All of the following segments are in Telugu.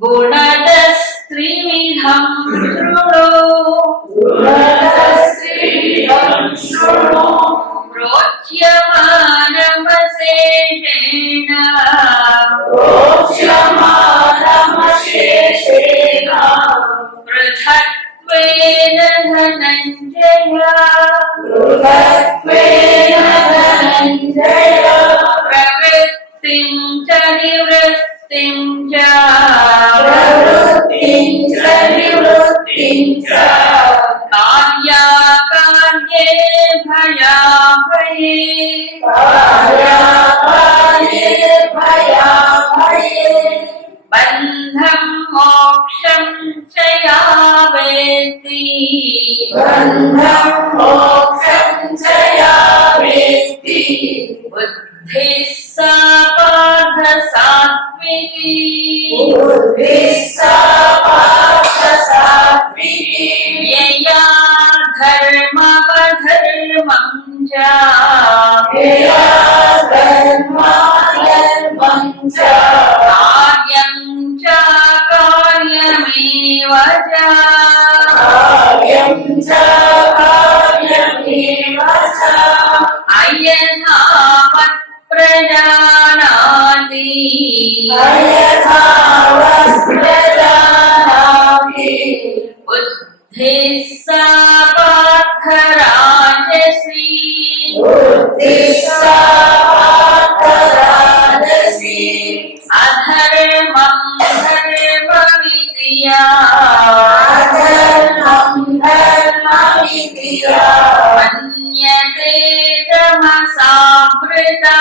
गुणदस्त्रिविधं शृणु प्रोच्यमानमशेषेण पृथक्त्वेन धनञ्जय प्रवृत्तिं च निवृत्तिं च कार्याकार्ये भयाभये बन्धं मोक्षं च या वेत्ति बुद्धिः सा पार्थ सात्विकी यया धर्ममधर्मं च कार्यं च कार्यमेव च अयथावत् प्रजानाति बुद्धिः सा पार्थ राजसी अधर्मं धर्ममिति मन्यते तमसावृता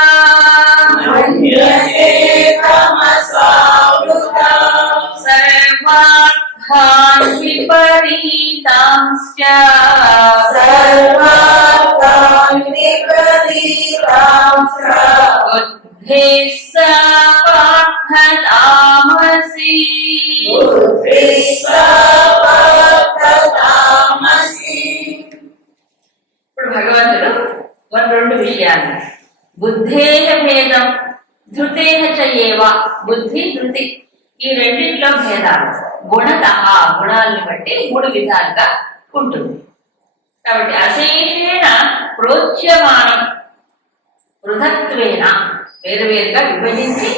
सर्वार्थान् विपरीतांश्च बुद्धिः सा पार्थ तामसी ఇప్పుడు భగవంతుడు రెండు విషయాలు బుద్ధేహ భేదం ధృతేహ చ ఏవ బుద్ధి ధృతి ఈ రెండింటిలో భేదాలు గుణతః గుణాలను బట్టి మూడు విధాలుగా ఉంటుంది కాబట్టి అశేషేణ ప్రోచ్యమానం పృథక్త్వేన వేరువేరుగా విభజించి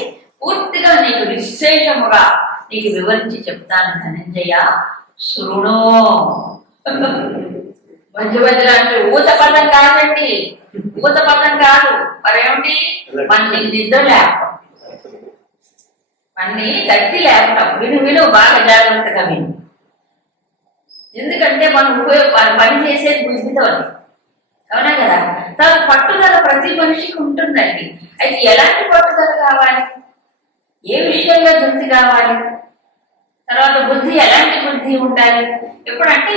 పూర్తిగా నీకు విశేషముగా నీకు వివరించి చెప్తాను ధనంజయ శృణు మధ్య మధ్యలో అంటే ఊత పదం కాదండి ఊత పదం కాదు మరేమిటి మనకి నిద్ర లేపటం మన్ని తట్టి లేపటం విను బాగా జాగ్రత్తగా విను ఎందుకంటే మనం పని చేసేది బుద్ధితో అవునా కదా తన పట్టుదల ప్రతి మనిషికి ఉంటుందండి అయితే ఎలాంటి పట్టుదల కావాలి ఏ విషయంలో ధృతి కావాలి తర్వాత బుద్ధి ఎలాంటి బుద్ధి ఉండాలి ఎప్పుడంటే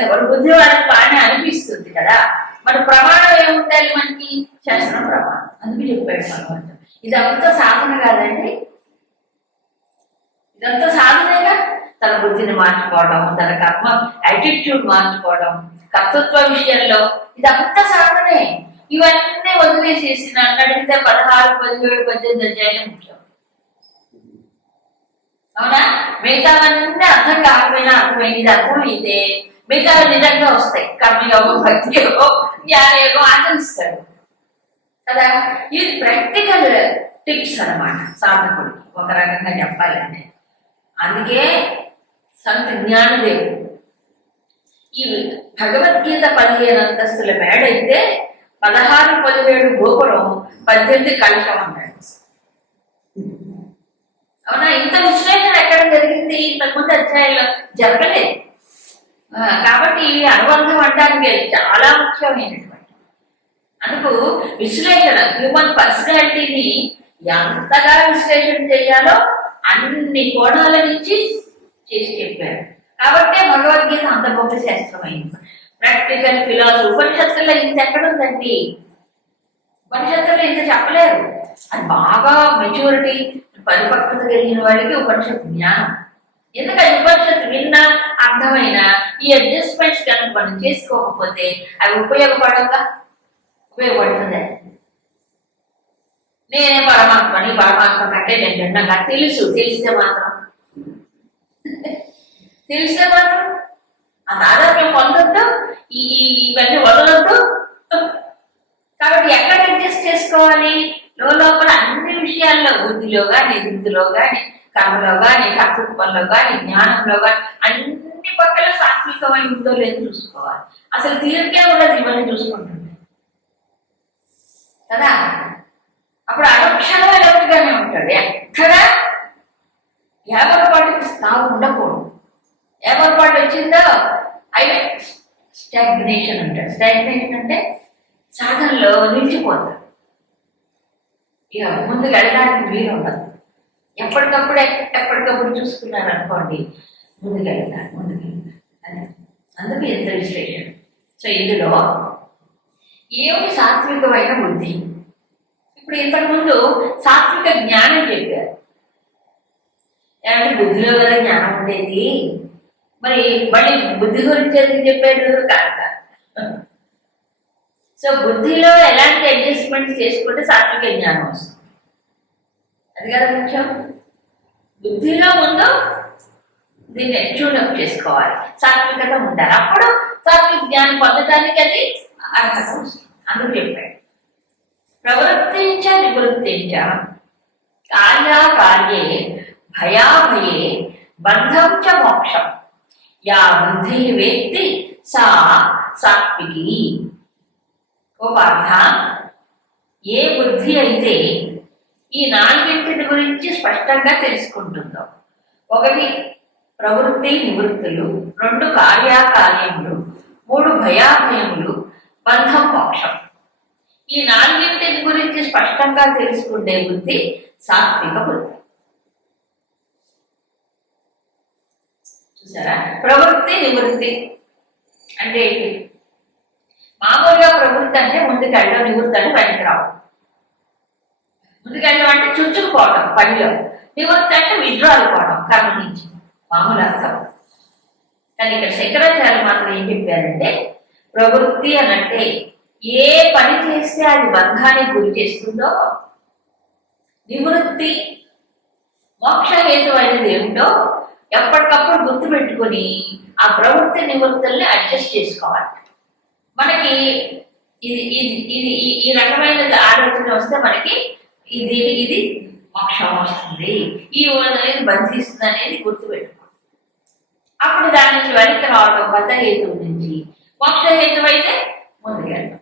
ఎవరి బుద్ధి వాళ్ళకి బాగానే అనిపిస్తుంది కదా మరి ప్రమాణం ఏముండాలి మనకి శాస్త్రం ప్రమాణం అందుకు చెప్పాడు భగవంతుడు ఇదంతా సాధన కాదండి ఇదంతా సాధనేగా తన బుద్ధిని మార్చుకోవడం తన కర్మ యాటిట్యూడ్ మార్చుకోవడం కర్తృత్వ విషయంలో ఇదంతా సాధనే ఇవన్నీ వదిలేసేసి నన్ను అడిగితే 16, 17, 18 అధ్యాయులు ముఖ్యం అవునా మిగతావన్నీ అర్థం కాకపోయినా అర్థమైంది అర్థమైతే మిగతా నిజంగా వస్తాయి కర్మయోగం భక్తి యోగం జ్ఞానయోగం ఆచరిస్తాడు కదా ఇది ప్రాక్టికల్ టిప్స్ అన్నమాట సాధకుడికి ఒక రకంగా చెప్పాలంటే అందుకే సంత జ్ఞానదేవుడు ఈ భగవద్గీత 15 అంతస్తుల మేడైతే 16, 17 గోపురం 18 కలశం అన్నాడు అవునా ఇంత విశ్లేషణ ఎక్కడ జరిగింది ఇంతకుముందు అధ్యాయంలో జరగలేదు కాబట్టి ఇవి అనుబంధం అనడానికి చాలా ముఖ్యమైనటువంటి అందుకు విశ్లేషణ హ్యూమన్ పర్సనాలిటీని ఎంతగా విశ్లేషణ చేయాలో అన్ని కోణాల నుంచి చేసి చెప్పారు కాబట్టే భగవద్గీత అంత గొప్ప శాస్త్రం అయింది ప్రాక్టికల్ ఫిలాసఫీ ఉపనిషత్తుల్లో ఇంత ఎక్కడుందండి ఉపనిషత్తుల్లో ఇంత చెప్పలేరు అది బాగా మెచ్యూరిటీ పరిపక్వత కలిగిన వాడికి ఉపనిషత్తు జ్ఞానం ఎందుకంటే ఉపనిషత్తు విన్నా అర్థమైనా ఈ అడ్జస్ట్మెంట్స్ కనుక మనం చేసుకోకపోతే అవి ఉపయోగపడక ఉపయోగపడుతుంది నేనే పరమాత్మని, పరమాత్మ కంటే నేను నాకు తెలిస్తే మాత్రం ఆ తాదాత్మ్యం పొందొద్దు, ఇవన్నీ వదలొద్దు. కాబట్టి ఎక్కడ అడ్జస్ట్ చేసుకోవాలి? లోపల అన్ని విషయాల్లో, బుద్ధిలో కానీ, దిద్దులో కానీ, కర్మలో కానీ, కర్తృత్వంలో కానీ, జ్ఞానంలో కానీ అన్ని పక్కల సాత్వికమై ఉందో లేదో చూసుకోవాలి. అసలు తీరికే ఉండదు ఇవన్నీ చూసుకుంటుంది కదా. అప్పుడు అనుక్షణం ఎలక్ట్గానే ఉంటాడు. ఎక్కడ ఏమరపాటుకి స్థావు ఉండకూడదు. ఏమరపాటు వచ్చిందో అయితే స్టాగ్నేషన్ అంటాడు. స్టాగ్నేషన్ అంటే సాధనలో నిలిచిపోతాడు. ఇక ముందుకు వెళ్ళడానికి వీలు ఉండదు. ఎప్పటికప్పుడు చూసుకున్నారు అనుకోండి, ముందుకెళ్తారు అని. అందుకు ఎంత విశ్లేషణ. సో ఇందులో ఏమిటి సాత్వికమైన బుద్ధి? ఇప్పుడు ఇంతకుముందు సాత్విక జ్ఞానం చెప్పారు. ఏమంటే బుద్ధిలో కదా జ్ఞానం ఉండేది, మరి మళ్ళీ బుద్ధి గురించి ఎందుకు చెప్పాడు? కాదు. సో బుద్ధిలో ఎలాంటి అడ్జస్ట్మెంట్స్ చేసుకుంటే సాత్విక జ్ఞానం వస్తుంది, అది కదా ముఖ్యం. బుద్ధిలో ముందు దీన్ని ట్యూనప్ చేసుకోవాలి, సాత్వికత ఉండాలి. అప్పుడు సాత్విక జ్ఞానం పొందడానికి అది అర్హత వస్తుంది. అందుకు చెప్పాడు ప్రవృత్తించ నివృత్తించ కార్యాకార్యే భయాభయే బంధం చ మోక్షం యా బుద్ధి వేత్తి సా సాత్వికి. ఓ పార్థ, ఏ బుద్ధి అయితే ఈ నాలుగింటిని గురించి స్పష్టంగా తెలుసుకుంటుందో, ఒకటి ప్రవృత్తి నివృత్తులు, రెండు కార్యాకార్యములు, మూడు భయాభయములు, బంధం మోక్షం, ఈ నాలుగింటిని గురించి స్పష్టంగా తెలుసుకునే బుద్ధి సాత్విక బుద్ధి. చూసారా? ప్రవృత్తి నివృత్తి అంటే ఏంటి? మామూలుగా ప్రవృత్తి అంటే ముందుకెళ్ళడం, నివృత్తి అంటే వెనక్కి రావడం. ముందుకెళ్ళడం అంటే చుచ్చుకుపోవడం పనిలో, నివృత్తి అంటే విడ్రాలు పోవడం కర్మ నుంచి, మామూలు అర్థం. కానీ ఇక్కడ శంకరాచార్యులు మాత్రం ఏం చెప్పారంటే, ప్రవృత్తి అనంటే ఏ పని చేస్తే అది బంధానికి గురి చేస్తుందో, నివృత్తి మోక్షహేతు అనేది ఏమిటో ఎప్పటికప్పుడు గుర్తుపెట్టుకొని ఆ ప్రవృత్తి నివృత్తుల్ని అడ్జస్ట్ చేసుకోవాలి. మనకి ఇది ఇది ఇది ఈ రకమైన ఆలోచన వస్తే మనకి ఇది మోక్షం వస్తుంది, ఈ అనేది బంధిస్తుంది అనేది గుర్తుపెట్టుకోవాలి. అప్పుడు దాని నుంచి వెనక్కి రావడం బద్ధహేతువు నుంచి మోక్షహేతు అయితే ముందుకెళ్ళడం.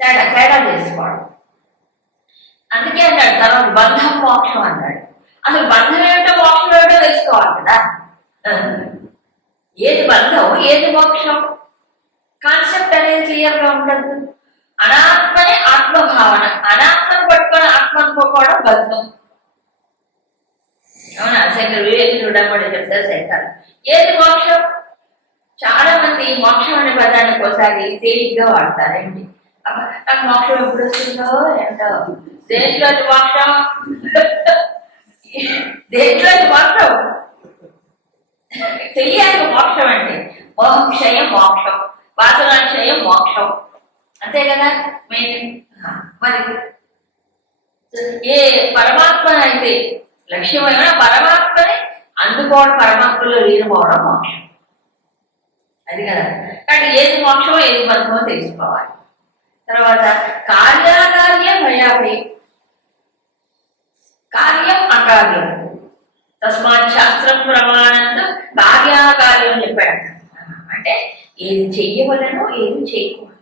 తేడా చేసుకోవడం. అందుకే అన్నాడు తర్వాత బంధం మోక్షం అన్నాడు. అసలు బంధం ఏమిటో మోక్షం ఏమిటో తెలుసుకోవాలి కదా. ఏది బంధం, ఏది మోక్షం, కాన్సెప్ట్ అనేది క్లియర్గా ఉండదు. అనాత్మనే ఆత్మభావన, అనాత్మను పట్టుకొని ఆత్మ అనుకోవడం బంధం. అవునా? శంకర్ వివేకుడు కూడా చెప్తారు శంకర్. ఏది మోక్షం? చాలా మంది మోక్షం అనే పదాన్ని ఒకసారి తేలిగ్గా వాడతారేంటి, నాకు మోక్షం ఎప్పుడు వస్తుందో ఏంటో. దేంట్లో మోక్షం? దేంట్లో మోక్షం తెలియాలి. మోక్షం అంటే మోక్షయం మోక్షం, వాసనాక్షయం మోక్షం, అంతే కదా మెయిన్. మరి ఏ పరమాత్మ అయితే లక్ష్యమైన పరమాత్మని అందుకోవడం, పరమాత్మలో లీనమవడం మోక్షం, అది కదా. కానీ ఏది మోక్షమో ఏది బంధమో తెలుసుకోవాలి. తర్వాత కార్యాకార్య భయాభయం, కార్యం అకార్యం. తస్మాత్ శాస్త్రం ప్రమాణంతో కార్యాకార్యం చెప్పాడు. అంటే ఏది చెయ్యవలనో ఏది చేయకూడదు.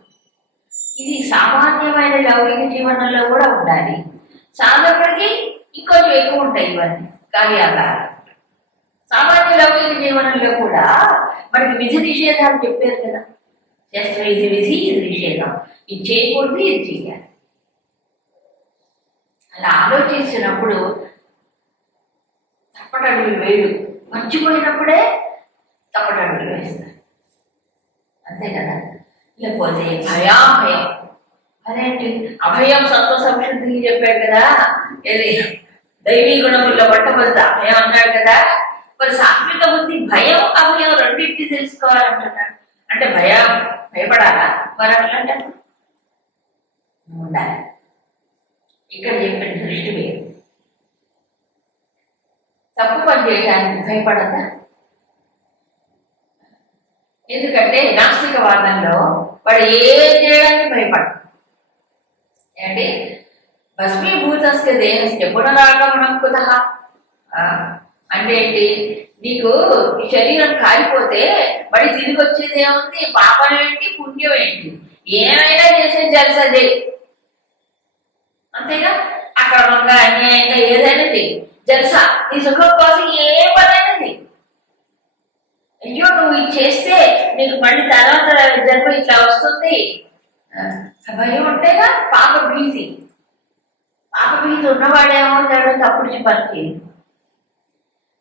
ఇది సామాన్యమైన లౌకిక జీవనంలో కూడా ఉండాలి. సాధకుడికి ఇంకొంచెం ఎక్కువ ఉంటాయి ఇవన్నీ కార్యాకారం. సామాన్య లౌకిక జీవనంలో కూడా మనకి విధి నిషేధాలు చెప్పారు కదా. చేస్తే ఇది విధి, ఇది నిషేధం, ఇది చేయకూడదు, ఇది చెయ్యాలి. అలా ఆలోచించినప్పుడు తప్పటడుగులు వేడు, మర్చిపోయినప్పుడే తప్పటడుగులు వేస్తారు, అంతే కదా. లేకపోతే భయాభయం, అదేంటి అభయం సత్వ సంశుద్ధికి చెప్పాడు కదా. ఏది దైవీ గుణముల్లో పట్టబద్ద అభయం అన్నాడు కదా. మరి సాత్విక బుద్ధి భయం అభయం రెండింటిని తెలుసుకోవాలంటున్నాడు. అంటే భయపడాలా మరి అట్లంటే ఉండాలి. ఇక్కడ చెప్పిన దృష్టి వేరు. తప్పు పని చేయడానికి భయపడదా? ఎందుకంటే నాస్తికవాదంలో వాడు ఏం చేయడానికి భయపడదు. ఏంటి భస్మీభూతస్య దేహస్య పునరాగమనం కుతః అంటే ఏంటి? నీకు శరీరం కాలిపోతే మరి తిరిగి వచ్చేది ఏముంది? పాపం ఏంటి, పుణ్యం ఏంటి? ఏమైనా చేసే జలసదే, అంతేగా. అక్రమంగా అన్యాయంగా ఏదైనా చెయ్యి, జలసా. నీ సుఖం కోసం ఏ పనైనా చెయ్యి. అయ్యో నువ్వు ఇది చేస్తే నీకు మళ్ళీ తర్వాత జన్మ ఇట్లా వస్తుంది భయం ఉంటేగా. పాప భీతి ఉన్నవాడేమవుతాడు? తప్పుడు పనికి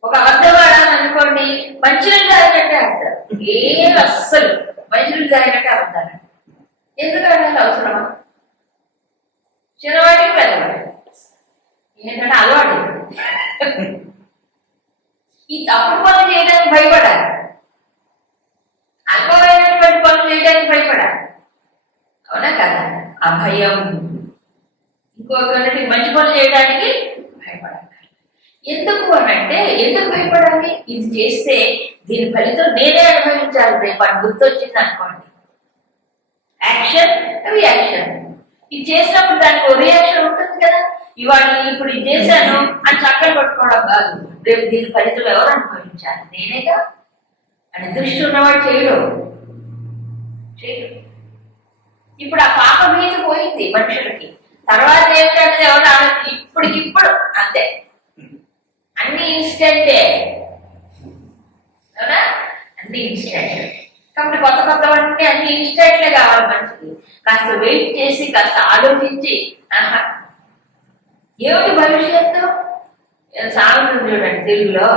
ఒక అబద్ధవాడని అనుకోండి, మంచినీళ్ళు తాగినట్టే అంటారు. ఏం అస్సలు మంచినీళ్ళు తాగినట్టే అవుతారు. ఎందుకు అడగాలి? అవసరమా? చిన్నవాడికి పెద్దవాడి ఏంటంటే అలవాటు. ఈ తప్పుడు పనులు చేయడానికి భయపడాలి, అల్పమైనటువంటి పనులు చేయడానికి భయపడాలి. అవునా కదా? ఆ భయం. ఇంకొకటి మంచి పనులు చేయడానికి భయపడాలి. ఎందుకు అనంటే, ఎందుకు భయపడాలి? ఇది చేస్తే దీని ఫలితం నేనే అనుభవించాలి రేపు అని గుర్తొచ్చింది అనుకోండి. Action reaction. ఇది చేసినప్పుడు దానికి ఒక రియాక్షన్ ఉంటుంది కదా. ఇవాళ ఇప్పుడు ఇది చేశాను అని చక్కలు పట్టుకోవడం కాదు, రేపు దీని ఫలితం ఎవరు అనుభవించాలి? నేనేగా అని దృష్టి ఉన్నవాడు చేయడు. ఇప్పుడు ఆ పాప మీద పోయింది మనుషులకి. తర్వాత ఏమిటంటే ఎవరు ఆలోచన? ఇప్పటికిప్పుడు అంతే, అన్ని ఇన్స్టెంటే. అవునా? అన్ని ఇన్స్టెంట్. కాబట్టి కొత్త అంటే అన్ని ఇన్స్టెంట్లే కావాలి మనిషికి. కాస్త వెయిట్ చేసి, కాస్త ఆలోచించి, ఏమిటి భవిష్యత్తు సాగుతుంది చూడండి తెలుగులో.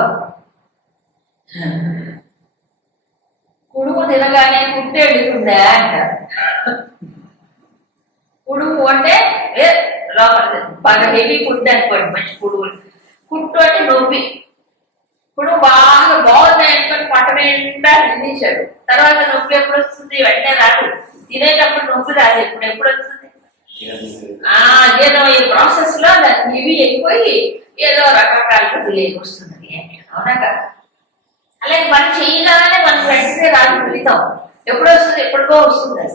కుడుము తినగానే కుట్టు ఎడుతుందా అంటారు. కుడుము అంటే లోపల బాగా హెవీ ఫుడ్ అనుకోండి, మంచి కుడుములు. కుట్టు అంటే నొప్పి. కుడుము బాగా బాగున్నాయి అనుకోని పట్ట నిండా తినేశాడు, తర్వాత నొప్పి ఎప్పుడు వస్తుంది? వెంటనే రాదు. తినేటప్పుడు నొప్పి రాదు. ఎప్పుడు వస్తుంది? ఏదో ఈ ప్రాసెస్ లో దానికి హెవీ ఎక్కువై ఏదో రకరకాలుగా తెలియక వస్తుంది. అవునా కదా? అలాగే మనం చేయగానే మనం వెంటనే రాదు ఫలితం. ఎప్పుడు వస్తుంది? ఎప్పటికో వస్తుంది.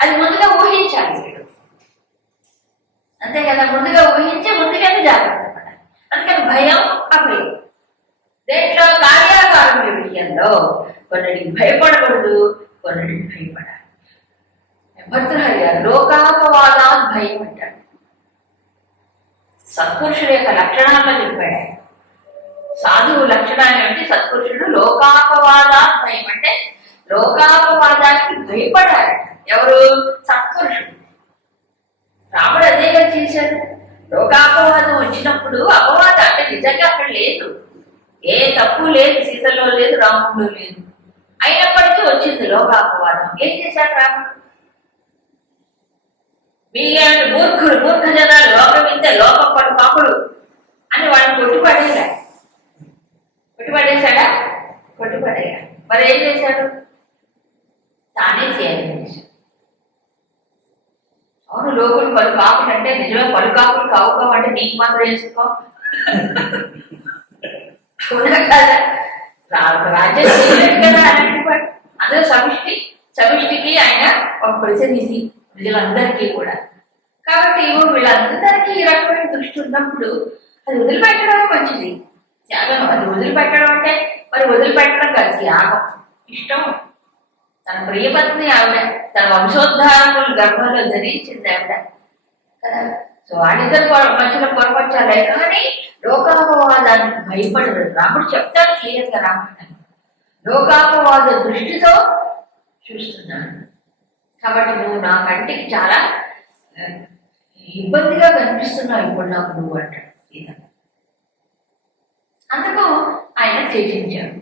అది ముందుగా ఊహించాలి వీడు, అంతే కదా? ముందుగా ఊహించి ముందుగానే జాగ్రత్త పడాలి. అందుకని భయం, అభయం. దేంట్లో? కార్యాకారణ విషయంలో కొన్నిటికి భయపడకూడదు, కొన్నిటికి భయపడాలి. భర్తృహరి గారు లోకాపవాదాలు భయం అంటాడు. సత్పురుషుడు యొక్క లక్షణాల్లో చెప్పాడు. సాధువు లక్షణాలు అంటే సత్పురుషుడు లోకాపవాదాలు భయం అంటే లోకాపవాదానికి భయపడాలి. ఎవరు? సత్పురుషుడు. రాముడు అదే కదా చేశాడు. లోకాపవాదం వచ్చినప్పుడు అపవాదం అంటే నిజంగా అక్కడ లేదు, ఏ తప్పు లేదు, సీతలో లేదు, రాముడిలో లేదు. అయినప్పటికీ వచ్చింది లోకాపవాదం. ఏం చేశాడు రాముడు? మీలాంటి మూర్ఖ జనాలు లోకం ఇంతే, లోకం పడు పాపుడు అని వాడిని కొట్టిపడేశాడా? కొట్టిపడేయా. మరి ఏం చేశాడు? తానే చేయాలి. అవును, లోకులు పలు కాపులు అంటే నిజమే, పలు కాపులు కావుకోమంటే నీకు మాత్రం వేసుకో. అవునా కదా? రాజ్యం చేయలేదు కదా అలాంటి వాడు. అందులో సమిష్టికి ఆయన ఒక ప్రతినిధి వీళ్ళందరికీ కూడా. కాబట్టి వీళ్ళందరికీ ఈ రకమైన దృష్టి ఉన్నప్పుడు అది వదిలిపెట్టడం మంచిది. త్యాగం అది వదిలిపెట్టడం అంటే మరి వదిలిపెట్టడం కాదు, త్యాగం. ఇష్టం. తన ప్రియపత్ని ఆవిడ, తన వంశోద్ధారకులు గర్భంలో ధరించింది ఆవిడ కదా. సో వాడిద్దరు మధ్యలో పొరపచ్చాలే కానీ లోకాపవాదానికి భయపడదు. రాముడు చెప్తాడు క్లియర్గా. రాముడు లోకాపవాద దృష్టితో చూస్తున్నాను కాబట్టి నువ్వు నా కంటికి చాలా ఇబ్బందిగా కనిపిస్తున్నావు ఇప్పుడు నాకు నువ్వు అంటాడు. అందుకు ఆయన త్యజించాడు.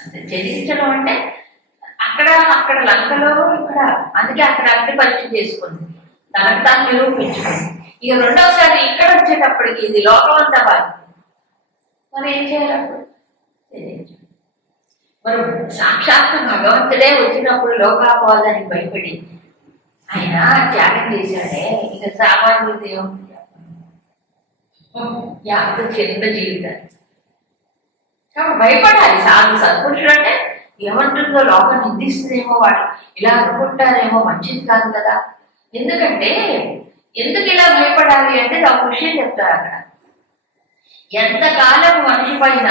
అంతే. త్యజించడం అంటే అక్కడ లంకలో ఇక్కడ, అందుకే అక్కడ అగ్ని పరీక్ష చేసుకుంది, తనకు తాను నిరూపించుకుంది. ఇక రెండవసారి ఇక్కడ వచ్చేటప్పటికి ఇది లోకం అంతా బాగా. మరి ఏం చేయాలప్పుడు? మరి సాక్షాత్తు భగవంతుడే వచ్చినప్పుడు లోకాపవాదానికి భయపడి ఆయన త్యాగం చేశాడే, ఇక సామాన్యులు దేవుడు అంత చిన్న జీవితం. కాబట్టి భయపడాలి. సత్పురుషుడు అంటే ఏమంటుందో లోకం నిందిస్తుందేమో, వాళ్ళు ఇలా అనుకుంటారేమో, మంచిది కాదు కదా. ఎందుకంటే ఎందుకు ఇలా భయపడాలి అంటే ఒక విషయం చెప్తారు అక్కడ. ఎంతకాలం మనిషి పైన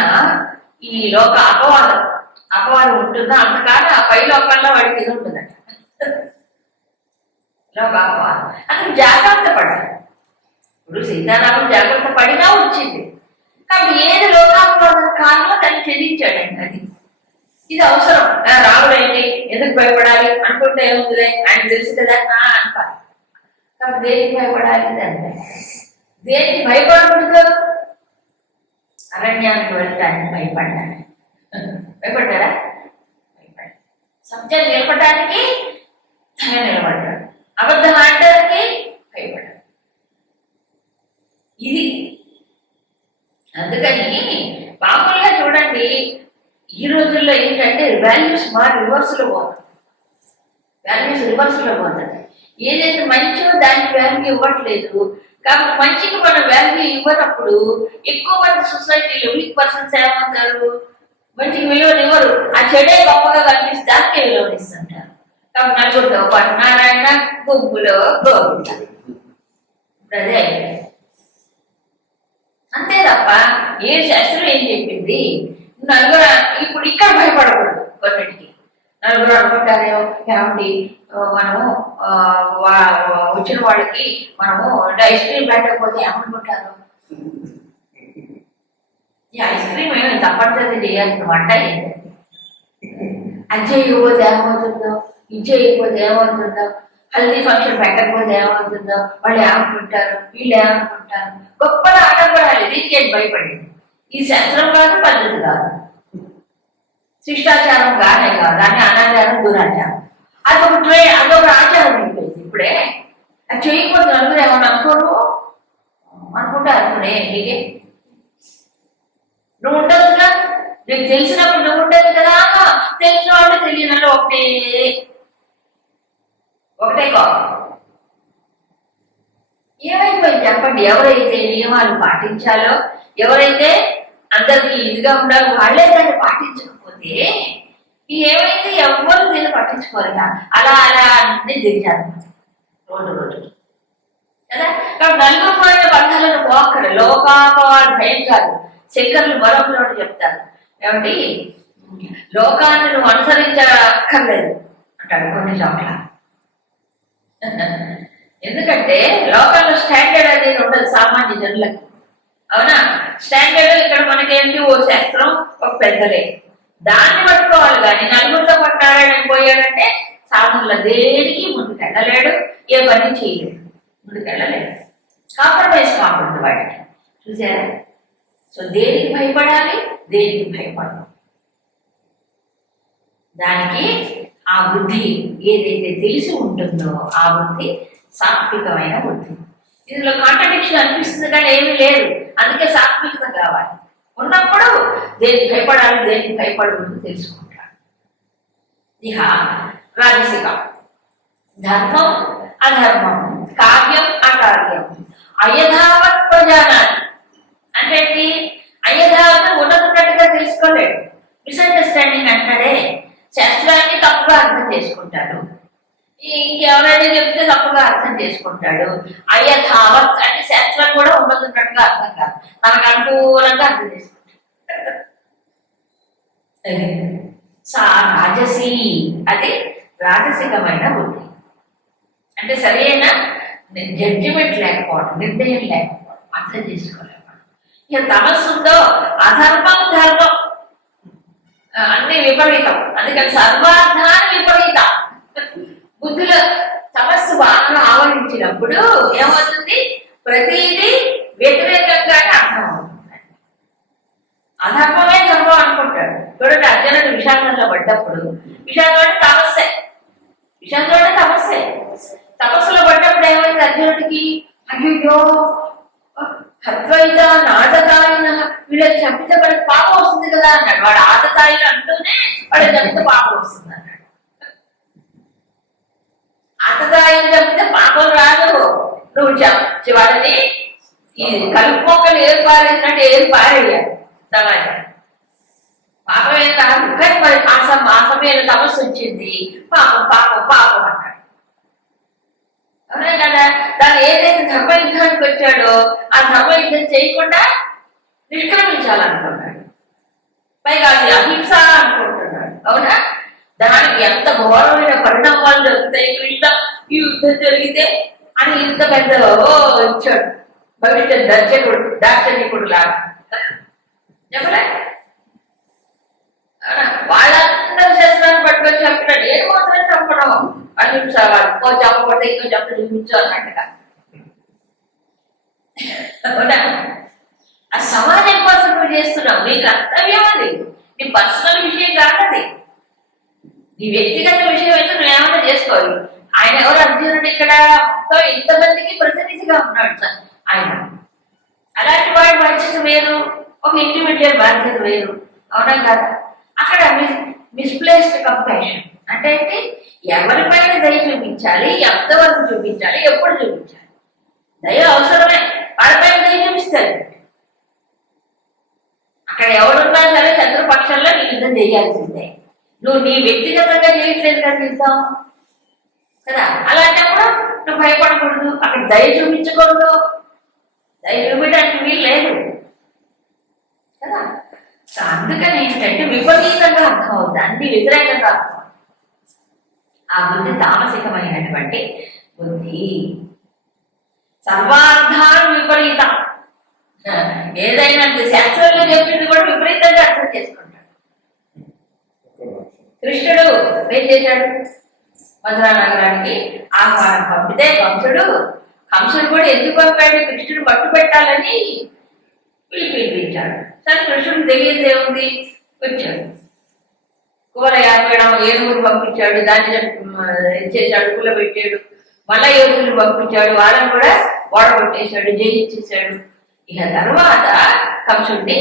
ఈ లోక అపవాదం ఉంటుందో అంతకాలం ఆ పై లోకాల్లో వాడికి ఇది ఉంటుందట, లోక అపవాదం. అతను జాగ్రత్త పడాలి. ఇప్పుడు సీతారాముడు జాగ్రత్త పడినా వచ్చింది. కాబట్టి ఏది లోకాపవాదం కారణంలో దాన్ని చెల్లించాడు ఆయన. అది ఇది అవసరం. రాముడేంటి ఎందుకు భయపడాలి అనుకుంటే ఏముందిలే, ఆయన తెలుసు కదా అంటారు. కాబట్టి దేనికి భయపడాలి అంటే దేనికి భయపడకూడదు. అరణ్యానికి వెళ్ళడానికి భయపడ్డాడు. భయపడ్డారా? భయపడ్డాడు. సత్యం నిలబడడానికి నిలబడ్డాడు. అబద్ధం ఆడడానికి భయపడ్డాడు. ఇది అందుకని మామూలుగా చూడండి, ఈ రోజుల్లో ఏంటంటే వాల్యూస్ రివర్స్లో పోతాయి. ఏదైతే మంచిగా దానికి వాల్యూ ఇవ్వట్లేదు. కాబట్టి మంచికి మనం వాల్యూ ఇవ్వనప్పుడు ఎక్కువ మంది సొసైటీలో వీక్ పర్సన్స్ ఏమంటారు, మంచికి విలువనివ్వరు. ఆ చెడే గొప్పగా కనిపిస్తే దానికే విలువనిస్తుంటారు. కాబట్టి నలుగురితో పట్నారాయణ గుంపులో గోవింద. అదే అంతే తప్ప ఏ శాస్త్రం ఏం చెప్పింది, నలుగురు ఇప్పుడు ఇక్కడ భయపడకూడదు. కొన్నిటికి నలుగురు అనుకుంటారేమో, ఏమండి మనము వచ్చిన వాళ్ళకి మనము ఐస్ క్రీమ్ పెట్టకపోతే ఏమనుకుంటారు? ఈ ఐస్ క్రీమ్ ఏమి తప్పనిసరి చేయాల్సిన వంట ఏంటండి? అది చేయకపోతే ఏమవుతుందో, ఇది చేయకపోతే ఏమవుతుందో, హల్దీ ఫంక్షన్ పెట్టకపోతే ఏమవుతుందో, వాళ్ళు ఏమనుకుంటారు, వీళ్ళు ఏమనుకుంటారు. గొప్పగా ఆటపడాలి. దీనికి ఏం భయపడింది? ఈ శాస్త్రం కాదు, పద్ధతి కాదు, శిష్టాచారం కానే కాదు, అని అనాచారం దురాచారం. అదొక ఆచారం అయిపోయింది. ఇప్పుడే అది చేయకపోతే నలుగురు ఏమన్నా అనుకోరు అనుకుంటారు. అనుకునే నీకే నువ్వు ఉండదు కదా, నీకు తెలిసినప్పుడు నువ్వు ఉండదు కదా. తెలిసిన వాళ్ళు తెలియని ఒకటే కాదు. ఏమైపోయింది చెప్పండి? ఎవరైతే నియమాలు పాటించాలో, ఎవరైతే అందరికి ఇదిగా ఉండాలో వాళ్ళే దాన్ని పాటించకపోతే ఏమైతే ఎవ్వరు దీన్ని పట్టించుకోరుగా. అలా అన్ని దిగారు రోజు కదా. కాబట్టి నలుగురు పోయిన బంధాలను పోకరు. లోకాపవాడు భయం కాదు. శంకర్లు మరొకరు చెప్తారు, ఏమిటి లోకాన్ని నువ్వు అనుసరించక్కర్లేదు అంటాడు కొన్ని చోట్ల. ఎందుకంటే లోకంలో స్టాండర్డ్ అనేది ఉండదు సామాన్య జనులకు. అవునా? స్టాండర్డ్ ఇక్కడ మనకేంటి, ఓ శాస్త్రం, ఒక పెద్దలే, దాన్ని పట్టుకోవాలి. కానీ నలుగురితో పట్టారాయణ పోయాడంటే సాధనలో దేనికి ముందుకెళ్ళలేడు, ఏ పని చేయలేడు, ముందుకెళ్ళలేడు. కాంప్రమైజ్ కాకూడదు వాడికి. చూసారా? సో దేనికి భయపడాలి, దేనికి భయపడదు. దానికి ఆ బుద్ధి ఏదైతే తెలిసి ఉంటుందో ఆ బుద్ధి సాత్వికమైన బుద్ధి. ఇందులో కాంట్రడిక్షన్ అనిపిస్తుంది కానీ ఏమీ లేదు. అందుకే సాత్వికత కావాలి. ఉన్నప్పుడు దేనికి భయపడాలి, దేనికి భయపడకూడదు తెలుసుకుంటాడు. ఇక రాజసికం, ధర్మం అధర్మం, కార్యం అకార్యం, అయథావత్ ప్రజానాన్ని అంటే అయథావత్ ఉన్నట్టుగా తెలుసుకోలేడు. మిస్అండర్స్టాండింగ్ అంటాడే, శాస్త్రాన్ని తప్పుగా అర్థం చేసుకుంటాడు, ఇంకెవరైనా చెప్తే తప్పుగా అర్థం చేసుకుంటాడు. అయథావత్ అంటే శాస్త్రం కూడా ఉన్నట్టుగా అర్థం కాదు, మనకు అనుకూలంగా అర్థం చేసుకుంటాడు. రాజసి అది రాజసికమైన బుద్ధి. అంటే సరైన జడ్జిమెంట్ లేకపోవడం, నిర్ణయం లేకపోవడం, అర్థం చేసుకోలేకపోవడం. ఇక తమస్సుతో అధర్మం ధర్మం అన్ని విపరీతం. అందుకని సర్వార్థాన్ని విపరీతం. బుద్ధుల తమస్సు బాగా ఆవరించినప్పుడు ఏమవుతుంది, ప్రతిదీ వ్యతిరేకంగానే అర్థం అవుతుంది. అధర్మమే ధర్మం అనుకుంటాడు. చూడండి, అర్జునుడు విషాదంలో పడ్డప్పుడు, విషాదం అంటే తమస్సే, విషాదం అంటే తమస్సే. తపస్సులో పడ్డప్పుడు ఏమైంది అర్జునుడికి, అయ్యో హత్వైత నాటతాయిన, వీళ్ళకి చంపితే వాడికి పాపం వస్తుంది కదా అన్నాడు. వాడు ఆతతాయిలు అంటూనే వాడికి చంపితే పాపం వస్తుంది అన్నాడు. అతదాయం చెప్తే పాపం రాదు. నువ్వు వాళ్ళని ఈ కలుపు మొక్కలు ఏరు పారేసినట్టు ఏరు పారేయాలి సమాజం. పాపం ఏం కాదు, కానీ మరి ఆ సమయంలో సమస్య వచ్చింది, పాపం పాపం పాపం అన్నాడు. అవునా కదా? దాన్ని ఏదైతే ధర్మయుద్ధానికి వచ్చాడో ఆ ధర్మయుద్ధం చేయకుండా నిష్క్రమించాలనుకున్నాడు. పైగా అది అహింస అనుకుంటున్నాడు. అవునా? దానికి ఎంత ఘోరమైన పరిణామాలు జరుగుతాయి కృష్ణ ఈ యుద్ధం జరిగితే అని ఇంత పెద్ద ఇచ్చాడు భవిష్యత్ దార్శనికుడు లాగా చెప్పలే. వాళ్ళందరూ శస్త్రాన్ని పట్టుకొని చంపినాడు. ఏం మాత్రం చంపడం అహింస, ఇంకో చంపబడితే ఇంకో చంప చూపించు అన్నట్టుగా. ఆ సమాజం కోసం నువ్వు చేస్తున్నావు, నీ కర్తవ్యం అది, నీ పర్సనల్ విషయం కాదది, నీ వ్యక్తిగత విషయం అయితే నువ్వు ఏమైనా చేసుకోవాలి. ఆయన ఎవరు? అర్జునుడు ఇక్కడ మొత్తం ఇంతమందికి ప్రతినిధిగా ఉన్నాడు సార్ ఆయన. అలాంటి వాడి బాధ్యత వేరు, ఒక ఇండివిజువల్ బాధ్యత వేరు. అవునా కదా? అక్కడ మిస్ప్లేస్డ్ కంపాషన్ అంటే ఏంటి? ఎవరిపైన దయ చూపించాలి, ఎంతవరకు చూపించాలి, ఎప్పుడు చూపించాలి. దయ అవసరమే, వాడిపైన దయ చూపిస్తారు. అక్కడ ఎవరున్నా సరే శత్రుపక్షంలో నీ యుద్ధం చేయాల్సిందే. నువ్వు నీ వ్యక్తిగతంగా చేయట్లేదు కదా యుద్ధం కదా. అలాంటప్పుడు నువ్వు భయపడకూడదు, అక్కడ దయ చూపించకూడదు. దయ చూపించడానికి వీలు లేదు కదా. అందుకని ఏంటంటే విపరీతంగా అర్థం అవుతుంది, అన్ని వ్యతిరేకంగా అర్థం. ఆ బుద్ధి తామసికమైనటువంటి బుద్ధి. సర్వార్థాలు విపరీతం. ఏదైనా శాస్త్రంలో చెప్పింది కూడా విపరీతంగా అర్థం చేసుకుంటాడు. కృష్ణుడు ఏం చేశాడు? మధురా నగరానికి ఆహ్వానం పంపితే కంసుడు కూడా ఎందుకు పంపాడు? కృష్ణుడు పట్టు పెట్టాలని పిలిపించాడు. సరే, కృష్ణుడు తెలియదు ఏముంది, వచ్చాడు. కూర యాపడం ఏనుగురు పంపించాడు, దాన్ని చేశాడు, కూల పెట్టాడు. మళ్ళా ఏనుగులు పంపించాడు, వాళ్ళని కూడా ఓడగొట్టేశాడు, జయించేశాడు. ఇక తర్వాత కంసుడిని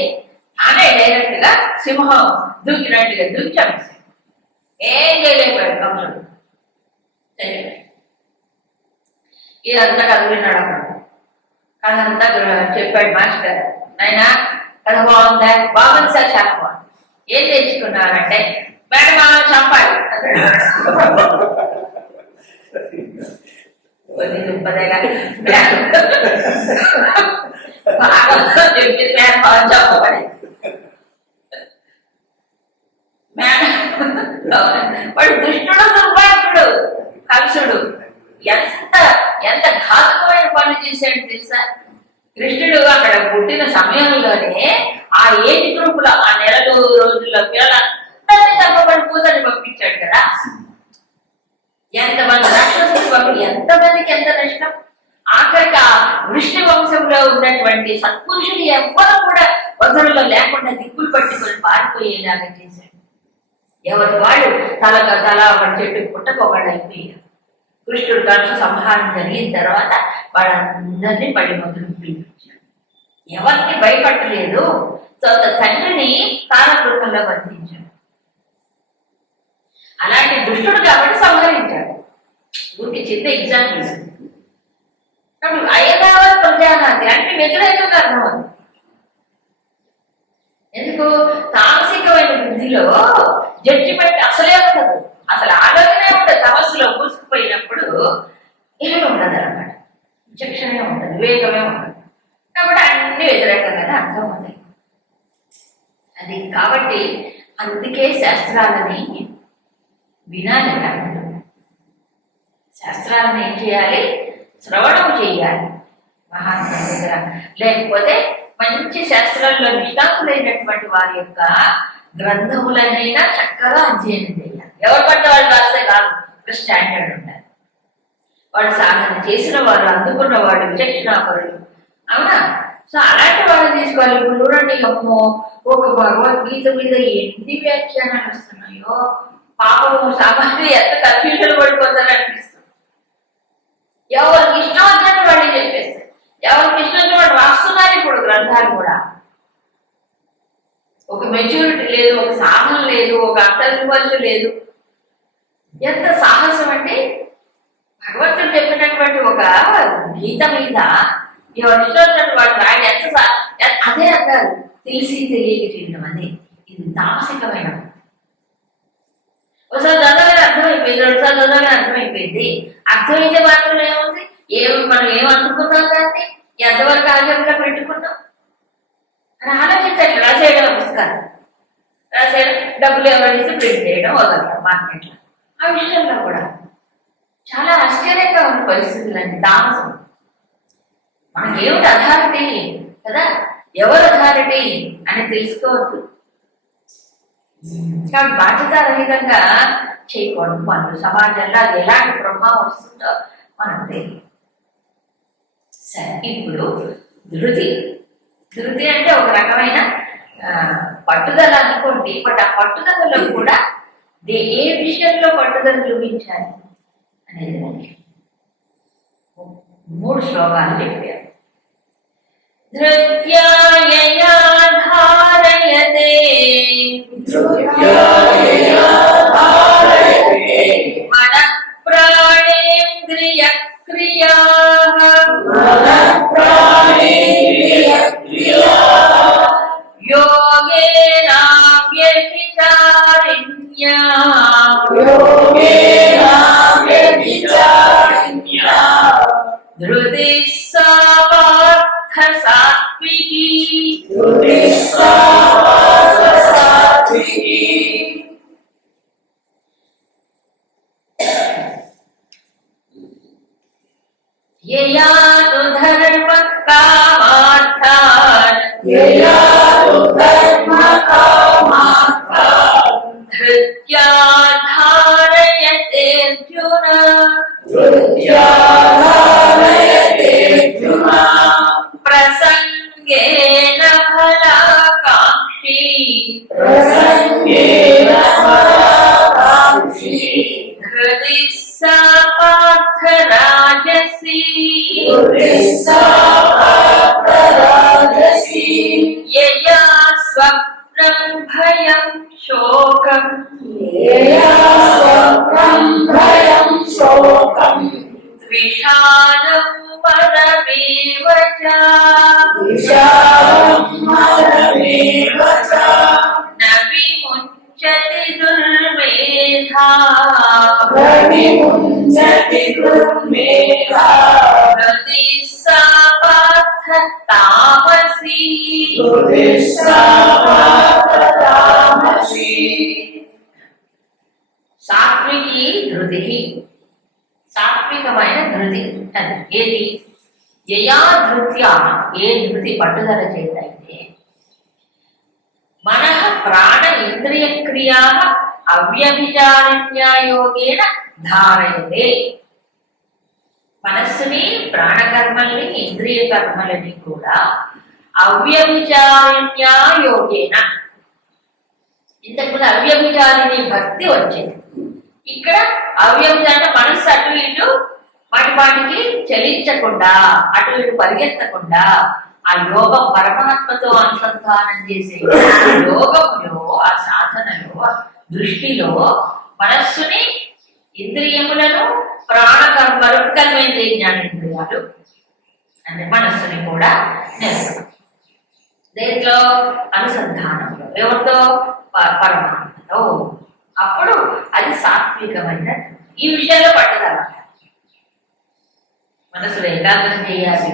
తానే డైరెక్ట్ గా సింహం దూకినట్టుగా దూకి చంపేశాడు. ఏం చేయలేకపోయాడు కంసుడు. ఇదంతా కథ విన్నాడు. అప్పుడు కథంతా చెప్పాడు మాస్టర్. ఆయన కథ బాగుందా? బాగుంది సార్, చాలా బాగుంది. ఏం తెచ్చుకున్నారంటే మేడం ఆమె చంపాలి. కొన్ని దుప్పదేగా చెప్పింది మేడం బాగా చంపబడి. వాడు దుష్టుడు, దుర్మార్గుడు కంసుడు. ఎంత ఘాతకమైన పనులు చేశాడు తెలుసా? కృష్ణుడు అక్కడ పుట్టిన సమయంలోనే ఆ ఏజ్ గ్రూప్ లో ఆ నెలలు రోజుల్లో పిల్లలందరినీ చంపబడి పూజని పంపించాడు కదా. ఎంతమంది రాక్షసులు పంపి ఎంతమందికి ఎంత నష్టం. ఆఖరికి ఆ వృష్ణి వంశంలో ఉన్నటువంటి సత్పురుషులు ఎవ్వరు కూడా వదరులో లేకుండా దిక్కులు పట్టుకొని పారిపోయేలాగా చేశాడు. ఎవరి వాడు తల ఒక చెట్టు పుట్టకోవాడు అయిపోయారు. కృష్ణుడు కంస సంహారం జరిగిన తర్వాత వాళ్ళందరినీ పడి మొదలు పిలిపించాడు. ఎవరిని భయపడలేదు. తండ్రిని కాలకృతంలో బంధించాడు. అలాంటి దుష్టుడు కాబట్టి సంహరించాడు. ఊరికి చిన్న ఎగ్జాంపుల్. అయ్యగారు ప్రజానాది అంటే వ్యతిరేకంగా అర్థమవుతుంది. ఎందుకు? తామసికమైన బుద్ధిలో జడ్జిమెంట్ అసలే ఉండదు, అసలు ఆలోచనే ఉండదు. తమస్సులో మూసుకుపోయినప్పుడు ఏమీ ఉండదు అన్నమాట. విచక్షణే ఉండదు, వివేకమే ఉండదు. కాబట్టి అన్ని వ్యతిరేకంగానే అర్థం అవుతాయి. అది కాబట్టి అందుకే శాస్త్రాలని వినాలి. శాస్త్రాలను ఏం చేయాలి? శ్రవణం చేయాలి మహాత్ముల దగ్గర. లేకపోతే మంచి శాస్త్రాల్లో నిష్ణాతులైనటువంటి వారి యొక్క గ్రంథములనైనా చక్కగా అధ్యయనం చేయాలి. ఎవరు పట్ల వాళ్ళు రాస్తే కాదు, ఒక స్టాండర్డ్ ఉండాలి. వాడు సాధన చేసిన వాడు, అందుకున్న వాడు, విచక్షణాపరుడు. అవునా? సో అలాంటి వాళ్ళు తీసుకోవాలి. ఇప్పుడు చూడండి, అమ్మో ఒక భగవద్గీత మీద ఎన్ని వ్యాఖ్యానాలు వస్తున్నాయో, పాపము సామాన్యులు ఎంత కన్ఫ్యూజన్ పడిపోతారో అనిపిస్తుంది. ఎవరికి ఇష్టం వచ్చినట్టు వాడిని చెప్పేస్తారు, ఎవరికి ఇష్టం వచ్చిన వాడు రాస్తున్నారు ఇప్పుడు గ్రంథాలు కూడా. ఒక మెచ్యూరిటీ లేదు, ఒక సాహసం లేదు, ఒక అంతర్విమర్శ లేదు. ఎంత సాహసం అంటే భగవంతుడు చెప్పినటువంటి ఒక గీత మీద ఎవరిష్టం వాడు రాయడు. అదే అంటారు తెలిసి తెలియక చేయడం అని. ఇది తామసికమైన. ఒకసారి చదవగానే అర్థమైపోయింది, రెండుసార్లు చదవగానే అర్థమైపోయింది. అర్థమైతే మాత్రం ఏముంది, మనం ఏమనుకున్నాం దాన్ని ఎంతవరకు ఆచరణలో పెట్టుకున్నాం అని ఆలోచించండి. రాసేయడం పుస్తకాలు రాసేయడం, డబ్బులు ఎవరిస్తే ప్రింట్ చేయడం వదలడం మార్కెట్లో. ఆ విషయంలో కూడా చాలా ఆశ్చర్యంగా ఉన్న పరిస్థితులండి. తామసం మనకేమిటి అథారిటీ కదా, ఎవరు అథారిటీ అని తెలుసుకోవద్దు. కాబట్టి బాధ్యతారహితంగా చేయకూడదు పనులు. సమాజంలో అది ఎలాంటి ప్రభావం వస్తుందో మనకు తెలియదు. సరే, ఇప్పుడు ధృతి. ధృతి అంటే ఒక రకమైన పట్టుదల అనుకోండి. బట్ ఆ పట్టుదలలో కూడా ఏ విషయంలో పట్టుదల చూపించాలి అనేది 3 శ్లోకాలు చెప్పారు. ధృత్యాయయా ధారయతే మనః ప్రాణేంద్రియ క్రియాః యోగేనావ్యభిచారిణ్యా ధృతిః సా పార్థ సాత్వికీ. యయా తు ధర్మ కామార్థాన్ ధృత్యా ధారయతే అర్జున. ప్రసంగేన ఫలాకాంక్షీ ధృతిః సా పార్థ రాజసీ. యయా స్వప్నం భయం శోకం విషాదం పరమేవ చ. న విముచ్యతి దుర్మేధా ధృతిః సా పార్థ తామసీ. సాత్వికి ధృతి. సాత్వికమైన ధృతి అది ఏది? యయా ధృత్యా, ఏ ధృతి పట్టుదల చేతైతే మనః ప్రాణ ఇంద్రియ క్రియా అవ్యభిచారిణ్యాయోగేన ధారయతే. మనస్సుని, ప్రాణకర్మల్ని, ఇంద్రియ కర్మలని కూడా అవ్యభిచారిణ్యాయోగేన. ఇంతకుముందు అవ్యభిచారిణి భక్తి వచ్చింది. ఇక్కడ అవ్యభిచారణ మనస్సు అటు ఇటు వాటికి చలించకుండా, అటు ఇటు పరిగెత్తకుండా ఆ యోగం పరమాత్మతో అనుసంధానం చేసే యోగములో, ఆ సాధనలో, దృష్టిలో మనస్సుని, ఇంద్రియములను, ప్రాణకర్మలు, కర్మేంద్రియ జ్ఞానేంద్రియాలు అంటే మనస్సుని కూడా నేర్పడం. దేంట్లో? అనుసంధానంలో. ఎవరితో? పరమాత్మతో. అప్పుడు అది సాత్వికమైన. ఈ విషయంలో పట్టుదల. మనసులో ఏకాగ్రం చేయాలి.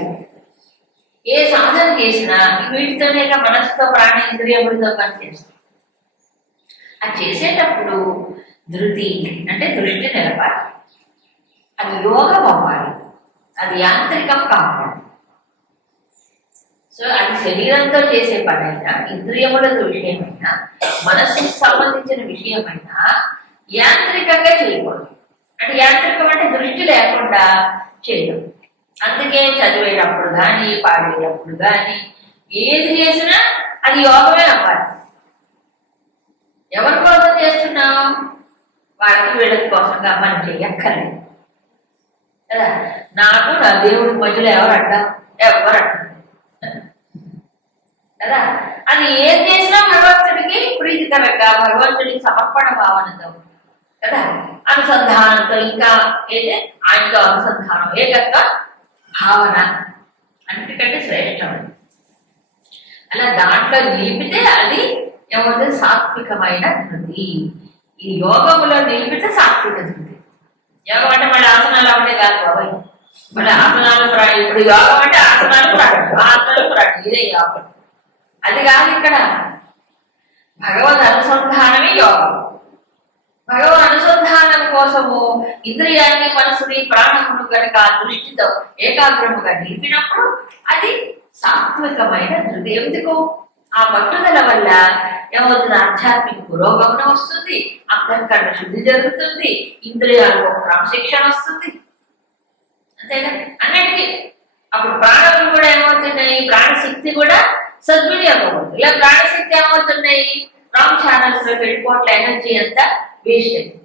ఏ సాధన చేసినా వీటితోనే మనసుతో, ప్రాణేంద్రియములతో పని చేస్తాం. అది చేసేటప్పుడు ధృతి అంటే దృష్టి నిలపాలి. అది యోగం అవ్వాలి, అది యాంత్రికం కావాలి. సో అది శరీరంతో చేసే పనైనా, ఇంద్రియములతో విషయమైనా, మనస్సుకు సంబంధించిన విషయమైనా యాంత్రికంగా చేయకూడదు. అంటే యాంత్రికం అంటే దృష్టి లేకుండా చేయడం. అందుకే చదివేటప్పుడు కానీ, పాడేటప్పుడు కానీ, ఏది చేసినా అది యోగమే అవ్వాలి. ఎవరి కోసం చేస్తున్నాం? వాళ్ళకి వీళ్ళకి కోసంగా మనం చెయ్యక్కర్లేదు కదా. నాకు నా దేవుడి మధ్యలో ఎవరు అంటాం? ఎవరు అంటారు కదా. అది ఏం చేసినా భగవంతుడికి ప్రీతికరంగా, భగవంతుడికి సమర్పణ భావనతో కదా. అనుసంధానంతో ఇంకా ఏదే ఆయనతో అనుసంధానం ఏకత్వ భావన అన్నిటికంటే శ్రేష్టమైనది. అలా దాంట్లో నిలిపితే అది ఏమవుతుంది? సాత్వికమైన ధృతి. ఈ యోగములో నిలిపితే సాత్విక ధృతి. యోగం అంటే మళ్ళీ ఆసనాలు అవడే కాదు బాబాయ్, మళ్ళీ ఆసనాలు ప్రాణి. ఇప్పుడు యోగం అంటే ఆసనాలు ప్రాణి, ఆసనాలు ప్రాణి, ఇదే యోగం. అది కాదు ఇక్కడ. భగవద్ అనుసంధానమే యోగం. భగవద్ అనుసంధానం కోసము ఇంద్రియాన్ని, మనసుని, ప్రాణమును కనుక దృష్టితో ఏకాగ్రముగా నిలిపినప్పుడు అది సాత్వికమైన ధృతి. ఎందుకు? ఆ పట్టుదల వల్ల ఏమవుతుంది? ఆధ్యాత్మిక పురోగమనం వస్తుంది, అంతఃకరణ శుద్ధి జరుగుతుంది, ఇంద్రియాలకు క్రమశిక్షణ వస్తుంది. అంతేగా అన్నిటికీ. అప్పుడు ప్రాణములు కూడా ఏమవుతున్నాయి? ప్రాణశక్తి కూడా సద్వినియోగం అవుతుంది. ఇలా ప్రాణశక్తి ఏమవుతున్నాయి? రాంగ్ ఛానల్స్ లో వెళ్ళిపోవట్ల ఎనర్జీ అంతా వేస్ట్ అయింది.